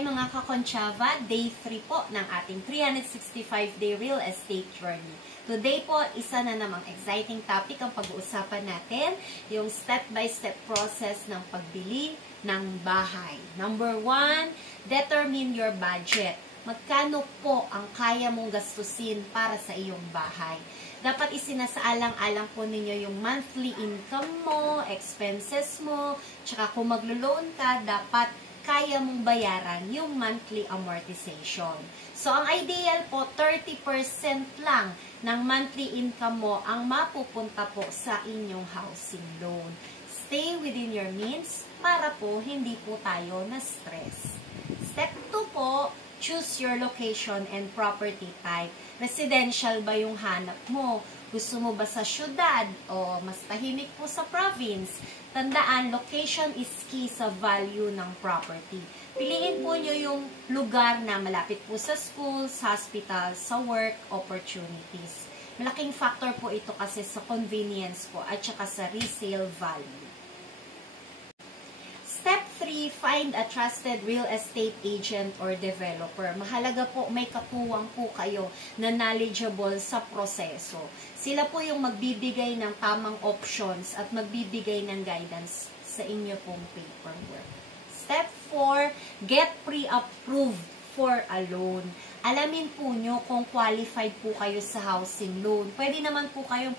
Hi mga kakonchava, day 3 po ng ating 365-day real estate journey. Today po, isa na namang exciting topic ang pag-uusapan natin, yung step-by-step process ng pagbili ng bahay. Number 1, determine your budget. Magkano po ang kaya mong gastusin para sa iyong bahay? Dapat isinasaalang-alang po ninyo yung monthly income mo, expenses mo, tsaka kung maglo-loan ka, dapat kaya mong bayaran yung monthly amortization. So, ang ideal po, 30% lang ng monthly income mo ang mapupunta po sa inyong housing loan. Stay within your means para po hindi po tayo na-stress. Step 2 po, choose your location and property type. Residential ba yung hanap mo? Gusto mo ba sa syudad o mas tahimik po sa province? Tandaan, location is key sa value ng property. Piliin po nyo yung lugar na malapit po sa schools, hospitals, sa work opportunities. Malaking factor po ito kasi sa convenience po at saka sa resale value. Step 3, find a trusted real estate agent or developer. Mahalaga po, may katuwang po kayo na knowledgeable sa proseso. Sila po yung magbibigay ng tamang options at magbibigay ng guidance sa inyo pong paperwork. Step 4, get pre-approved for a loan. Alamin po nyo kung qualified po kayo sa housing loan. Pwede naman po kayong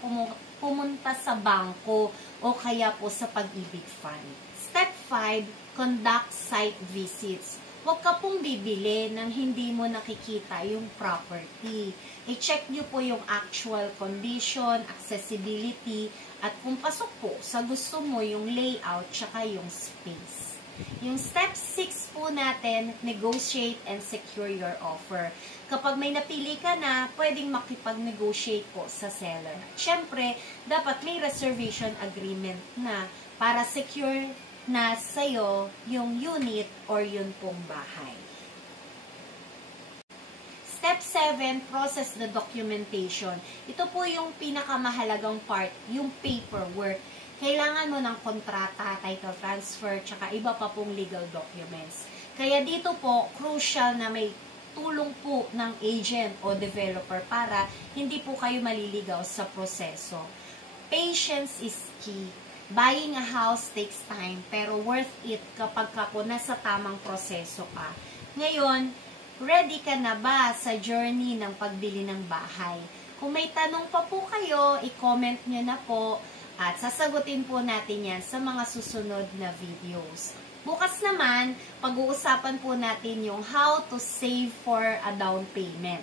pumunta sa bangko o kaya po sa Pag-ibig Fund. Step 5, conduct site visits. Huwag ka pong bibili nang hindi mo nakikita yung property. I-check nyo po yung actual condition, accessibility, at kung pasok po sa gusto mo yung layout tsaka yung space. Yung step 6 po natin, negotiate and secure your offer. Kapag may napili ka na, pwedeng makipag-negotiate po sa seller. Siyempre, dapat may reservation agreement na para secure na sa'yo yung unit or yun pong bahay. Step 7, process the documentation. Ito po yung pinakamahalagang part, yung paperwork. Kailangan mo ng kontrata, title transfer, tsaka iba pa pong legal documents. Kaya dito po, crucial na may tulong po ng agent o developer para hindi po kayo maliligaw sa proseso. Patience is key. Buying a house takes time, pero worth it kapag ka po nasa tamang proseso ka. Ngayon, ready ka na ba sa journey ng pagbili ng bahay? Kung may tanong pa po kayo, i-comment nyo na po at sasagutin po natin yan sa mga susunod na videos. Bukas naman, pag-uusapan po natin yung how to save for a down payment.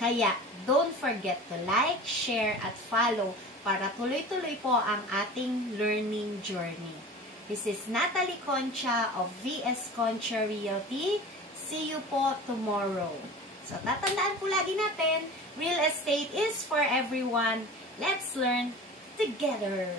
Kaya, don't forget to like, share, at follow para tuloy-tuloy po ang ating learning journey. This is Natalie Concha of VS Concha Realty. See you po tomorrow. So, tatandaan po lagi natin, real estate is for everyone. Let's learn together!